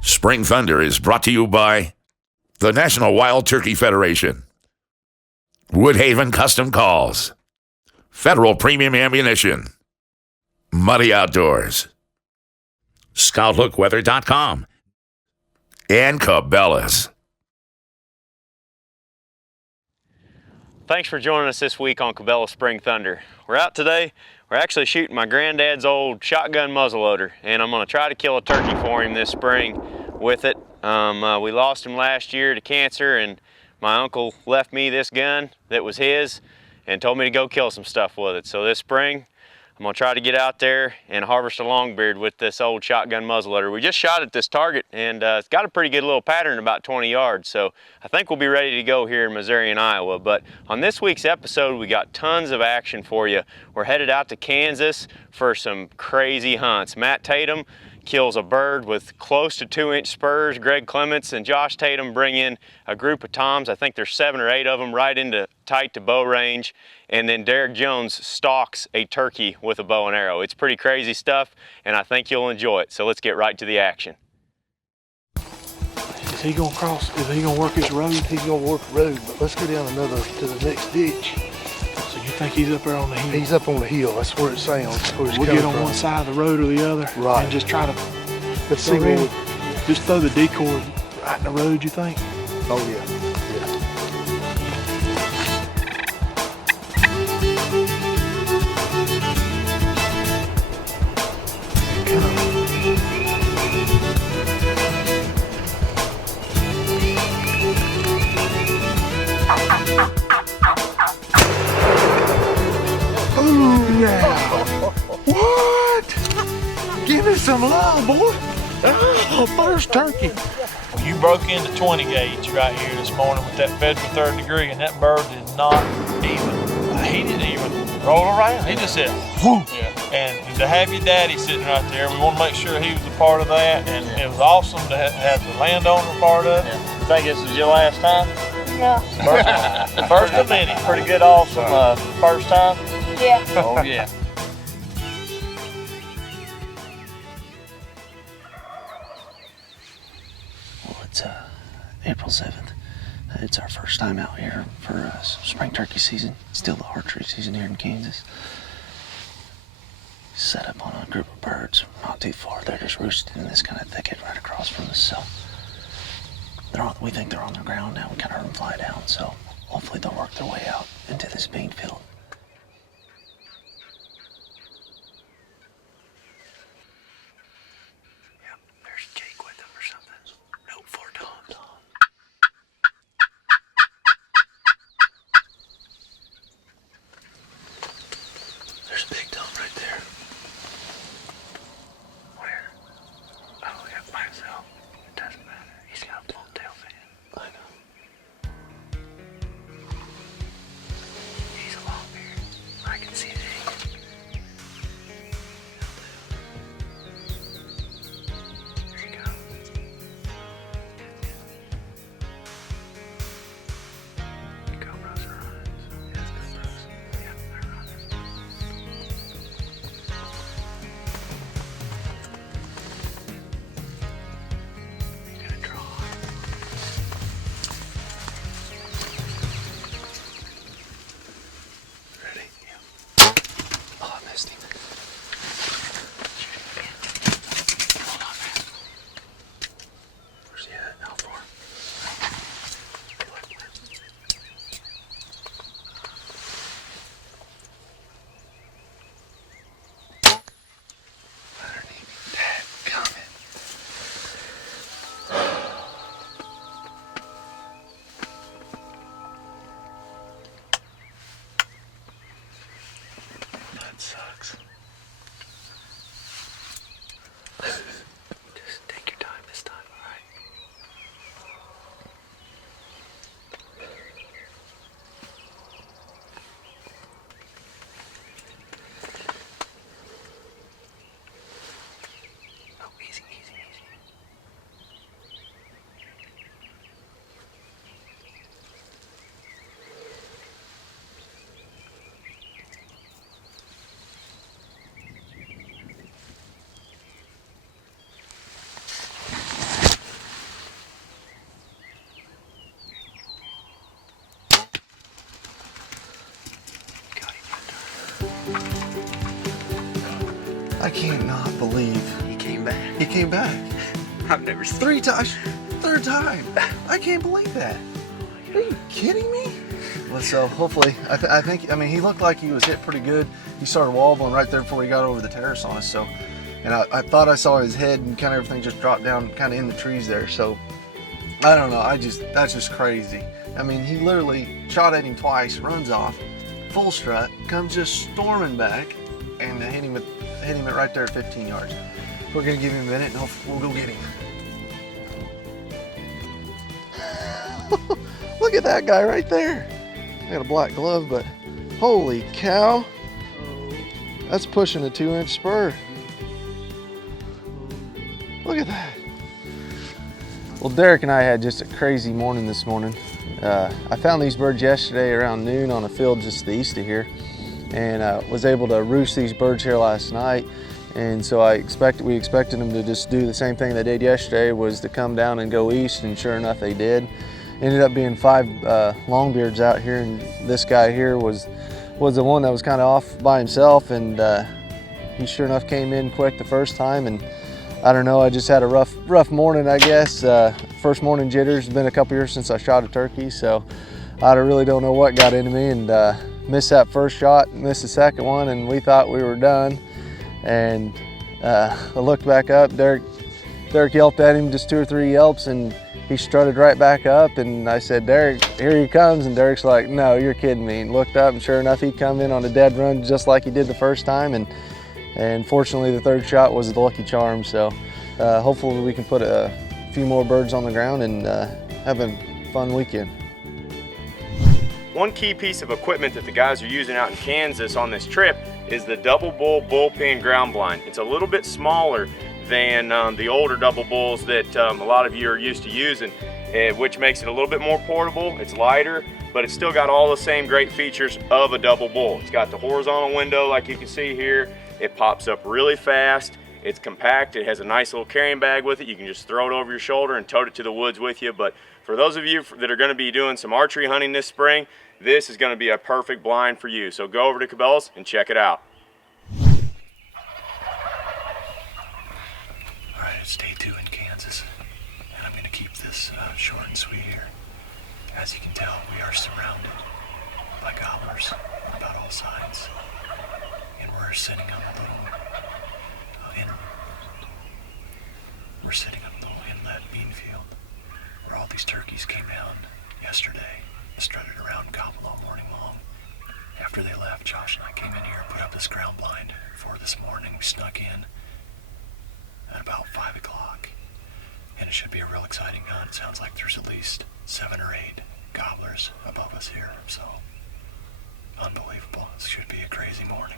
Spring Thunder is brought to you by the National Wild Turkey Federation, Woodhaven Custom Calls, Federal Premium Ammunition, Muddy Outdoors, ScoutLookWeather.com, and Cabela's. Thanks for joining us this week on Cabela Spring Thunder. We're out today. We're actually shooting my granddad's old shotgun muzzleloader, and I'm going to try to kill a turkey for him this spring with it. We lost him last year to cancer, and my uncle left me this gun that was his and told me to go kill some stuff with it. So this spring, I'm going to try to get out there and harvest a longbeard with this old shotgun muzzleloader. We just shot at this target, and it's got a pretty good little pattern about 20 yards, so I think we'll be ready to go here in Missouri and Iowa. But on this week's episode, we got tons of action for you. We're headed out to Kansas for some crazy hunts. Matt Tatum kills a bird with close to 2-inch spurs. Greg Clements and Josh Tatum bring in a group of toms. I think there's 7 or 8 of them right into tight to bow range. And then Derik Jones stalks a turkey with a bow and arrow. It's pretty crazy stuff, and I think you'll enjoy it. So let's get right to the action. Is he gonna cross? Is he gonna work his road? He's gonna work the road, but let's go down to the next ditch. So you think he's up there on the hill? He's up on the hill. That's where it sounds. We'll get on one side of the road or the other, right, and just try to. Let's see where we just throw the decoy right in the road. You think? Oh yeah. What? Give me some love, boy. Oh, first turkey. You broke into 20 gauge right here this morning with that federal 3rd degree, and that bird did not even, he didn't even roll around. He just said, whoo. Yeah. And to have your daddy sitting right there, we want to make sure he was a part of that, and it was awesome to have the landowner part of it. Yeah. You think this is your last time? Yeah. First of many. Pretty good, awesome first time? Yeah. Oh, yeah. Well, it's April 7th. It's our first time out here for spring turkey season. Still the archery season here in Kansas. Set up on a group of birds not too far. They're just roosted in this kind of thicket right across from us. So we think they're on the ground now. We kind of heard them fly down. So hopefully they'll work their way out into this bean field. Yep, there's Jake with them or something. No, 4 toms. There's a big tom right there. Where? Oh, yeah, by himself. It doesn't matter. He's got a full tail fan. I know. He's a long can't not believe He came back. he came back. I've never seen 3 times. 3rd time. I can't believe that. Are you kidding me? Well, so hopefully, I think, I mean, he looked like he was hit pretty good. He started wobbling right there before he got over the terrace on us. So, and I thought I saw his head and kind of everything just dropped down kind of in the trees there. So, I don't know. That's just crazy. I mean, he literally shot at him twice, runs off, full strut, comes just storming back, and hit him at right there at 15 yards. We're gonna give him a minute and we'll go get him. Look at that guy right there. I got a black glove, but holy cow. That's pushing a 2-inch spur. Look at that. Well, Derek and I had just a crazy morning this morning. I found these birds yesterday around noon on a field just to the east of here, and was able to roost these birds here last night. And so we expected them to just do the same thing they did yesterday, was to come down and go east, and sure enough they did. Ended up being 5 longbeards out here, and this guy here was the one that was kind of off by himself, and he sure enough came in quick the first time. And I don't know, I just had a rough morning, I guess. First morning jitters. It's been a couple years since I shot a turkey, so I really don't know what got into me, and missed that first shot, missed the second one, and we thought we were done. And I looked back up, Derek yelped at him, just 2 or 3 yelps, and he strutted right back up, and I said, Derek, here he comes, and Derek's like, no, you're kidding me. And looked up, and sure enough, he come in on a dead run just like he did the first time, and fortunately the 3rd shot was the lucky charm. So hopefully we can put a few more birds on the ground and have a fun weekend. One key piece of equipment that the guys are using out in Kansas on this trip is the double bull bullpen ground blind. It's a little bit smaller than the older double bulls that a lot of you are used to using, which makes it a little bit more portable. It's lighter, but it's still got all the same great features of a double bull. It's got the horizontal window like you can see here. It pops up really fast. It's compact. It has a nice little carrying bag with it. You can just throw it over your shoulder and tote it to the woods with you. But for those of you that are going to be doing some archery hunting this spring, this is going to be a perfect blind for you. So go over to Cabela's and check it out. All right, it's day 2 in Kansas, and I'm going to keep this short and sweet here. As you can tell, we are surrounded by gobblers on about all sides, and we're sitting on a little inlet bean field where all these turkeys came down yesterday, strutted around Cabela all morning long. After they left, Josh and I came in here and put up this ground blind for this morning. We snuck in at about 5 o'clock, and it should be a real exciting hunt. It sounds like there's at least 7 or 8 gobblers above us here, so unbelievable. This should be a crazy morning.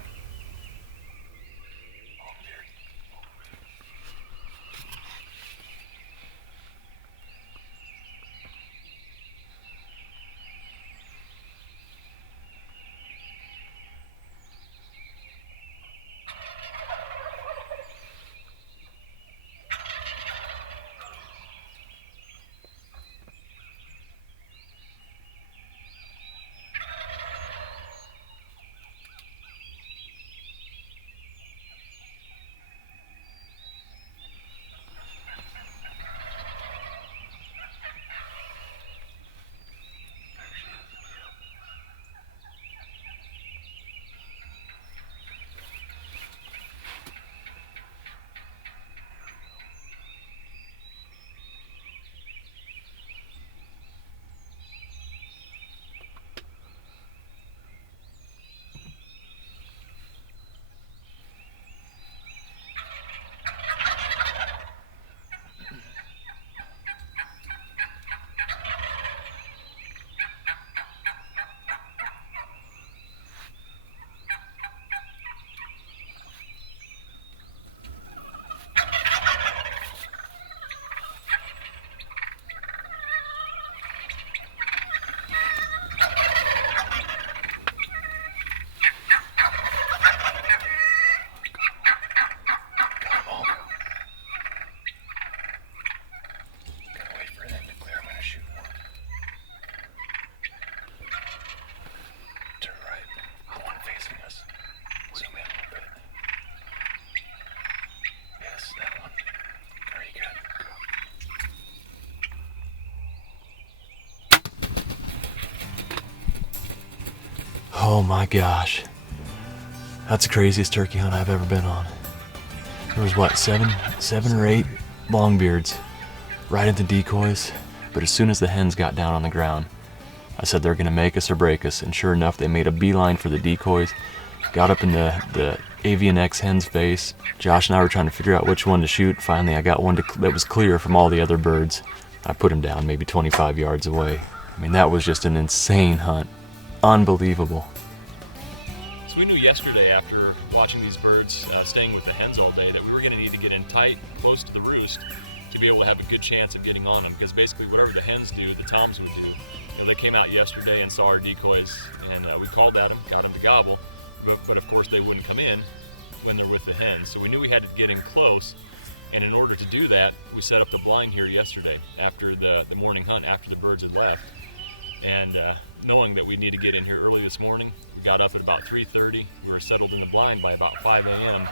Oh my gosh. That's the craziest turkey hunt I've ever been on. There was what, seven or eight longbeards right into decoys, but as soon as the hens got down on the ground, I said they're gonna make us or break us, and sure enough, they made a beeline for the decoys, got up in the Avian X hen's face. Josh and I were trying to figure out which one to shoot. Finally, I got one that was clear from all the other birds. I put him down maybe 25 yards away. I mean, that was just an insane hunt. Unbelievable. So we knew yesterday after watching these birds staying with the hens all day that we were going to need to get in tight, close to the roost to be able to have a good chance of getting on them, because basically whatever the hens do, the toms would do. And they came out yesterday and saw our decoys, and we called at them, got them to gobble, but of course they wouldn't come in when they're with the hens. So we knew we had to get in close, and in order to do that, we set up the blind here yesterday after the morning hunt, after the birds had left. And knowing that we'd need to get in here early this morning, we got up at about 3:30. We were settled in the blind by about 5 a.m.,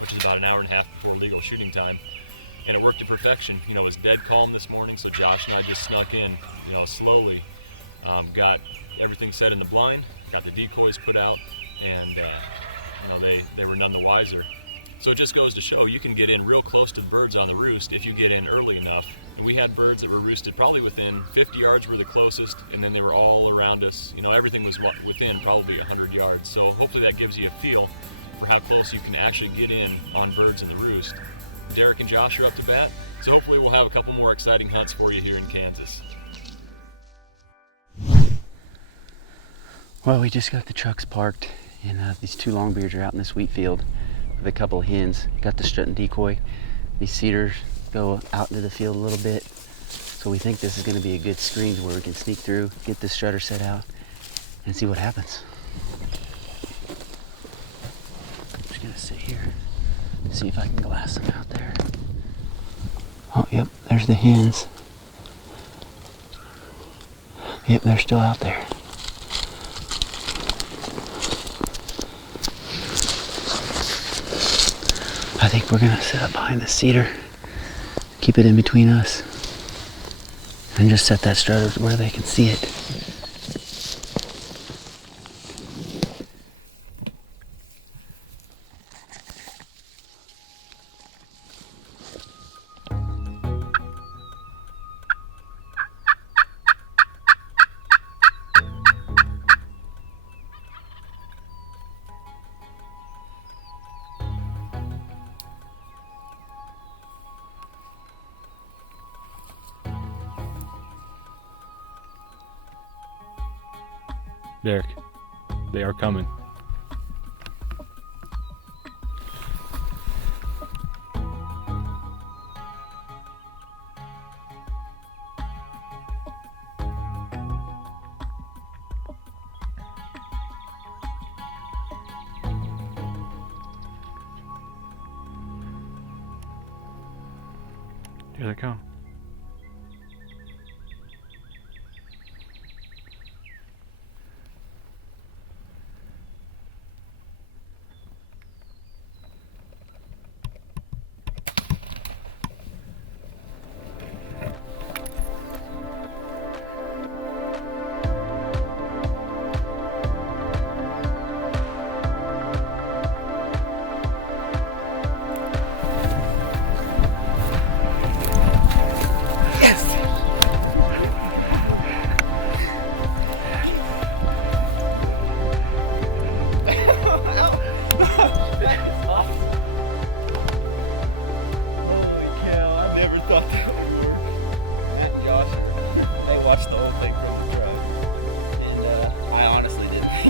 which is about an hour and a half before legal shooting time. And it worked to perfection. You know, it was dead calm this morning, so Josh and I just snuck in, you know, slowly, got everything set in the blind, got the decoys put out, and you know, they were none the wiser. So it just goes to show you can get in real close to the birds on the roost if you get in early enough. And we had birds that were roosted probably within 50 yards were the closest, and then they were all around us. You know, everything was within probably 100 yards. So hopefully that gives you a feel for how close you can actually get in on birds in the roost. Derik and Josh are up to bat, so hopefully we'll have a couple more exciting hunts for you here in Kansas. Well, we just got the trucks parked, and these two longbeards are out in this wheat field with a couple of hens. Got the strutting decoy. These cedars go out into the field a little bit, so we think this is going to be a good screen where we can sneak through, get this strutter set out, and see what happens. I'm just going to sit here, see if I can glass them out there. Oh, yep, there's the hens. Yep, they're still out there. I think we're gonna set up behind the cedar, keep it in between us, and just set that strutter where they can see it. Derik, they are coming. Here they come.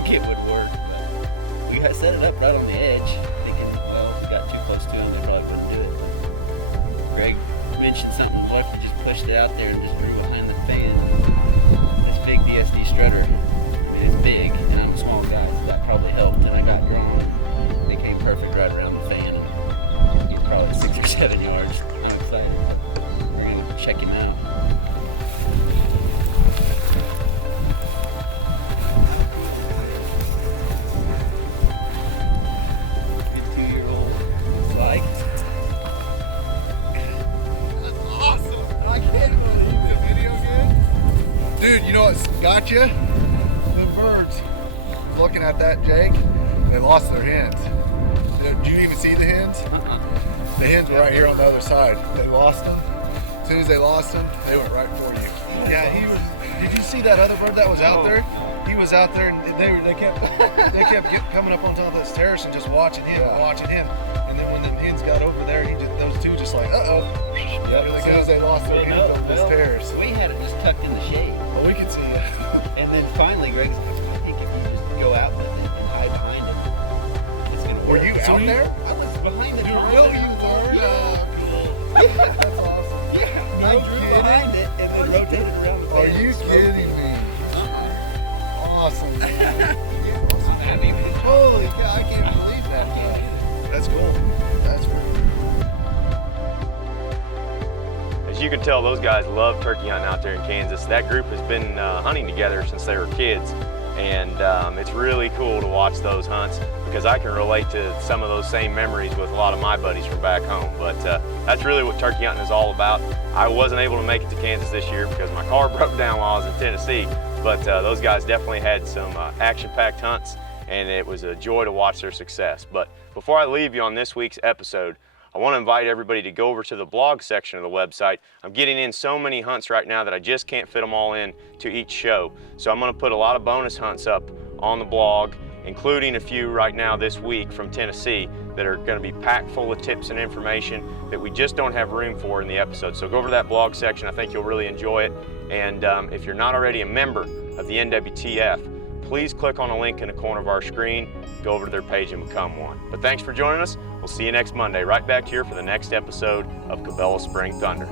It would work, but we set it up right on the edge, thinking, well, if we got too close to them, they probably wouldn't do it. Greg mentioned something, what if we just pushed it out there and just drew behind the fan? This big DSD strutter, I mean, it's big, and I'm a small guy, so that probably helped, and I got drawn. They came perfect right around the fan, and get probably 6 or 7 yards. I'm excited. We're going to check him out. Dude, you know what's got you? The birds. was looking at that, Jake. They lost their hens. Did you even see the hens? The hens were right here on the other side. They lost them. As soon as they lost them, they went right for you. Yeah, he was. Did you see that other bird that was out there? He was out there, and they kept coming up on top of this terrace and just watching him, And then when the hens got over there, those two just like, Yeah, as soon as they lost their hens on this terrace. We had it just tucked in the shade. Well, we could see it. And then finally, Greg's like, I think if you just go out with it and hide behind it, it's gonna work. Were you out there? I was behind the You truck. really? You were? Yeah. That's awesome. Yeah. No I drew kidding? behind it and then rotated around the Are fence. you kidding me? Awesome. I'm happy with it. Holy cow, I can't believe that. That's cool. That's pretty cool. As you can tell, those guys love turkey hunting out there in Kansas. That group has been hunting together since they were kids. And it's really cool to watch those hunts because I can relate to some of those same memories with a lot of my buddies from back home. But that's really what turkey hunting is all about. I wasn't able to make it to Kansas this year because my car broke down while I was in Tennessee. But those guys definitely had some action-packed hunts, and it was a joy to watch their success. But before I leave you on this week's episode, I want to invite everybody to go over to the blog section of the website. I'm getting in so many hunts right now that I just can't fit them all in to each show. So I'm going to put a lot of bonus hunts up on the blog, including a few right now this week from Tennessee that are going to be packed full of tips and information that we just don't have room for in the episode. So go over to that blog section. I think you'll really enjoy it. And if you're not already a member of the NWTF, please click on a link in the corner of our screen, go over to their page and become one. But thanks for joining us. We'll see you next Monday right back here for the next episode of Cabela Spring Thunder.